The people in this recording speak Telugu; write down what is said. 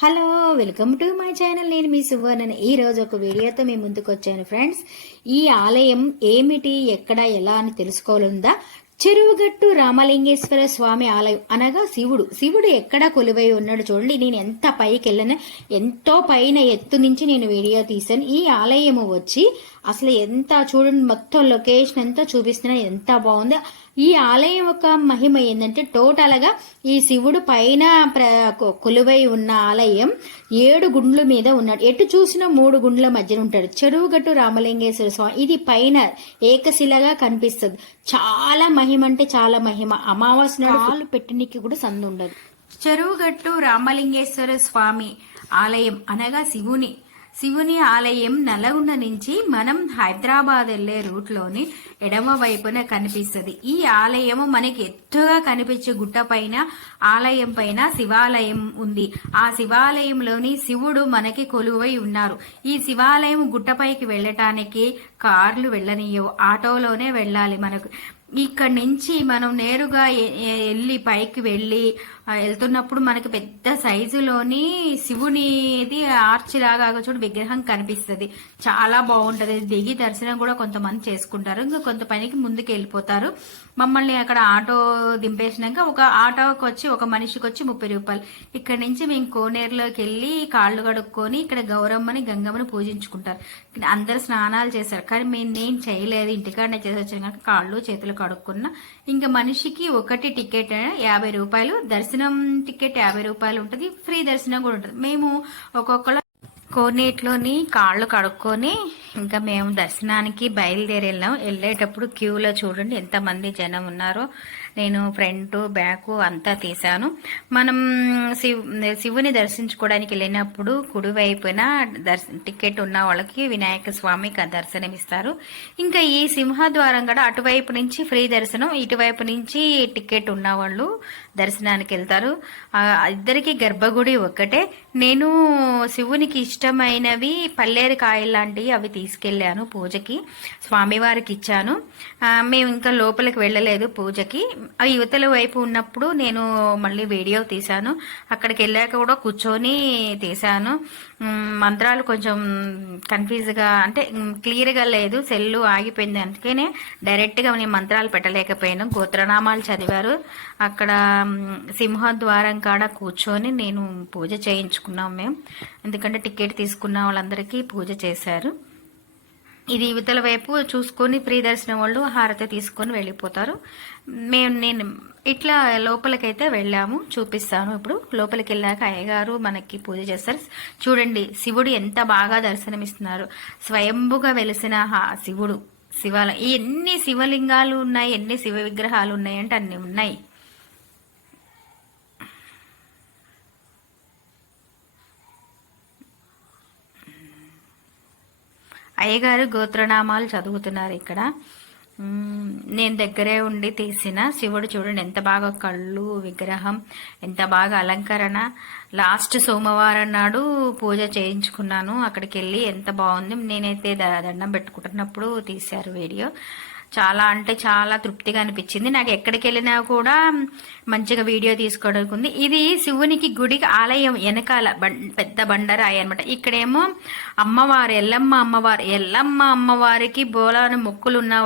Hello welcome to my channel. నేను మీ సువర్ణన్. ఈ రోజు ఒక వీడియోతో మేము ముందుకు వచ్చాను ఫ్రెండ్స్. ఈ ఆలయం ఏమిటి ఎక్కడ ఎలా అని తెలుసుకోవాలందా? చెరువుగట్టు రామలింగేశ్వర స్వామి ఆలయం. అనగా శివుడు. శివుడు ఎక్కడ కొలువై ఉన్నాడు చూడండి. నేను ఎంత పైకి వెళ్ళిన ఎంతో పైన ఎత్తు నుంచి నేను వీడియో తీశాను. ఈ ఆలయము వచ్చి అసలు ఎంత చూడండి మొత్తం లొకేషన్ అంతా చూపిస్తున్నా ఎంత బాగుంది. ఈ ఆలయం యొక్క మహిమ ఏంటంటే టోటల్గా ఈ శివుడు పైన కొలువై ఉన్న ఆలయం ఏడు గుండ్ల మీద ఉన్నాడు ఎటు చూసినా మూడు గుండ్ల మధ్యన ఉంటాడు. చెరువుగట్టు రామలింగేశ్వర స్వామి ఇది పైన ఏకశిలగా కనిపిస్తుంది. చాలా మహిమ అంటే చాలా మహిమ. అమావాస్య నాడు పాలు పెట్టడానికి కూడా సందు ఉండదు. చెరువుగట్టు రామలింగేశ్వర స్వామి ఆలయం అనగా శివుని. శివుని ఆలయం నల్గొండ నుంచి మనం హైదరాబాద్ వెళ్ళే రూట్లోని ఎడమ వైపున కనిపిస్తుంది. ఈ ఆలయం మనకి ఎత్తుగా కనిపించే గుట్ట పైన ఆలయం పైన శివాలయం ఉంది. ఆ శివాలయంలోని శివుడు మనకి కొలువై ఉన్నారు. ఈ శివాలయం గుట్టపైకి వెళ్ళటానికి కార్లు వెళ్ళనీయవు. ఆటోలోనే వెళ్ళాలి మనకు. ఇక్కడి నుంచి మనం నేరుగా వెళ్ళి పైకి వెళ్ళి వెళ్తున్నప్పుడు మనకి పెద్ద సైజులోని శివునిది ఆర్చ్ లాగా చూడు విగ్రహం కనిపిస్తుంది. చాలా బాగుంటుంది. దిగి దర్శనం కూడా కొంతమంది చేసుకుంటారు. ఇంకా కొంత పనికి ముందుకు వెళ్ళిపోతారు. మమ్మల్ని అక్కడ ఆటో దింపేసినాక ఒక ఆటోకి వచ్చి ఒక మనిషికి వచ్చి ముప్పై రూపాయలు. ఇక్కడ నుంచి మేము కోనేరులోకి వెళ్ళి కాళ్ళు కడుక్కొని ఇక్కడ గౌరమ్మని గంగమ్మని పూజించుకుంటారు. అందరు స్నానాలు చేశారు. కానీ మేము నేను చేయలేదు. ఇంటికాడనే చేసి వచ్చాను. కనుక కాళ్ళు చేతులు కడుక్కున్నా. ఇంకా మనిషికి ఒకటి టికెట్ యాభై రూపాయలు దర్శనం టికెట్ యాభై రూపాయలు ఉంటుంది ఫ్రీ దర్శనం కూడా ఉంటుంది. మేము ఒక్కొక్కరు కోనేట్లోని కాళ్ళు కడుక్కొని ఇంకా మేము దర్శనానికి బయలుదేరి వెళ్ళాం. వెళ్ళేటప్పుడు క్యూలో చూడండి ఎంతమంది జనం ఉన్నారో. నేను ఫ్రంట్ బ్యాక్ అంతా తీశాను. మనం శివుని దర్శించుకోవడానికి వెళ్ళినప్పుడు కుడివైపున దర్శ టికెట్ ఉన్న వాళ్ళకి వినాయక స్వామికి దర్శనం ఇస్తారు ఇంకా ఈ సింహద్వారం కూడా అటువైపు నుంచి ఫ్రీ దర్శనం ఇటువైపు నుంచి టికెట్ ఉన్న వాళ్ళు దర్శనానికి వెళ్తారు. ఇద్దరికి గర్భగుడి ఒక్కటే. నేను శివునికి ఇష్టమైనవి పల్లేరు కాయలు లాంటివి అవి తీసుకెళ్ళాను పూజకి. స్వామివారికి ఇచ్చాను. మేము ఇంకా లోపలికి వెళ్ళలేదు పూజకి. అవి యువతల వైపు ఉన్నప్పుడు నేను మళ్ళీ వీడియో తీశాను. అక్కడికి వెళ్ళాక కూడా కూర్చొని తీశాను. మంత్రాలు కొంచెం కన్ఫ్యూజ్గా అంటే క్లియర్గా లేదు. సెల్లు ఆగిపోయింది అందుకనే డైరెక్ట్గా నేను మంత్రాలు పెట్టలేకపోయాను. గోత్రనామాలు చదివారు. అక్కడ సింహద్వారం కాడ కూర్చొని నేను పూజ చేయించుకున్నాం మేము. ఎందుకంటే టికెట్ తీసుకున్న వాళ్ళందరికీ పూజ చేశారు. ఇది ఇవతల వైపు చూసుకొని ప్రియదర్శనం వాళ్ళు హారతి తీసుకొని వెళ్ళిపోతారు. మేము నేను ఇట్లా లోపలికైతే వెళ్ళాము చూపిస్తాను ఇప్పుడు. లోపలికి వెళ్ళాక అయ్యగారు మనకి పూజ చేస్తారు. చూడండి శివుడు ఎంత బాగా దర్శనమిస్తున్నారు. స్వయంభుగా వెలిసిన హా- శివుడు శివాలయం ఎన్ని శివలింగాలు ఉన్నాయి ఎన్ని శివ విగ్రహాలు ఉన్నాయి అంటే అన్ని ఉన్నాయి. అయ్యగారు గోత్రనామాలు చదువుతున్నారు ఇక్కడ. నేను దగ్గరే ఉండి తీసిన శివుడు చూడండి ఎంత బాగా కళ్ళు విగ్రహం ఎంత బాగా అలంకరణ. లాస్ట్ సోమవారం నాడు పూజ చేయించుకున్నాను. అక్కడికి వెళ్ళి ఎంత బాగుంది. నేనైతే ద- దండం పెట్టుకుంటున్నప్పుడు తీశారు వీడియో. చాలా అంటే చాలా తృప్తిగా అనిపించింది. నాకు ఎక్కడికి వెళ్ళినా కూడా మంచిగా వీడియో తీసుకోవడానికి ఉంది ఇది శివునికి గుడికి ఆలయం వెనకాల పెద్ద బండరాయి అనమాట ఇక్కడేమో అమ్మవారు ఎల్లమ్మ అమ్మవారు ఎల్లమ్మ అమ్మవారికి బోలాని మొక్కులు ఉన్న